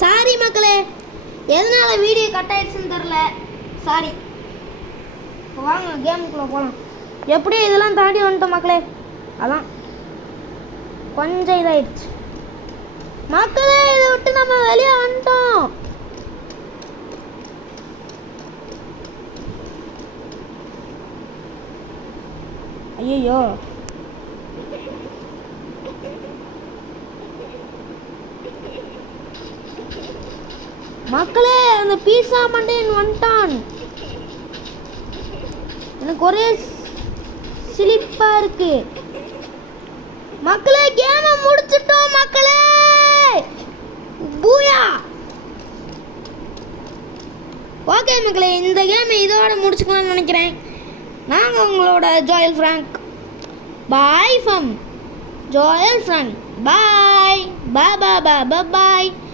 Sorry மக்களே, எதனால video cut ஆயிடுச்சுன்னு தெரில. சாரி. வாங்க கேமுக்குள்ளே போகலாம். எப்படி இதெல்லாம் தாண்டி வந்துட்டோம் மக்களே. அதான் கொஞ்சம் இதாயிடுச்சு மக்களே. இதை விட்டு நம்ம வெளியே வந்துட்டோம். ஐயோ மக்களே, அந்த பீஸா மண்டையன் வந்துட்டான். எனக்கு ஒரே சிலிப்பா இருக்கு மக்களே. கேமை முடிச்சிட்டோம் மக்களே. பூயா. ஓகே மக்களே, இந்த கேமை இதோட முடிச்சுக்கலாம்னு நினைக்கிறேன். நாங்கள் உங்களோட Joel Frank. Bye from Joel Frank. Bye bye bye bye bye.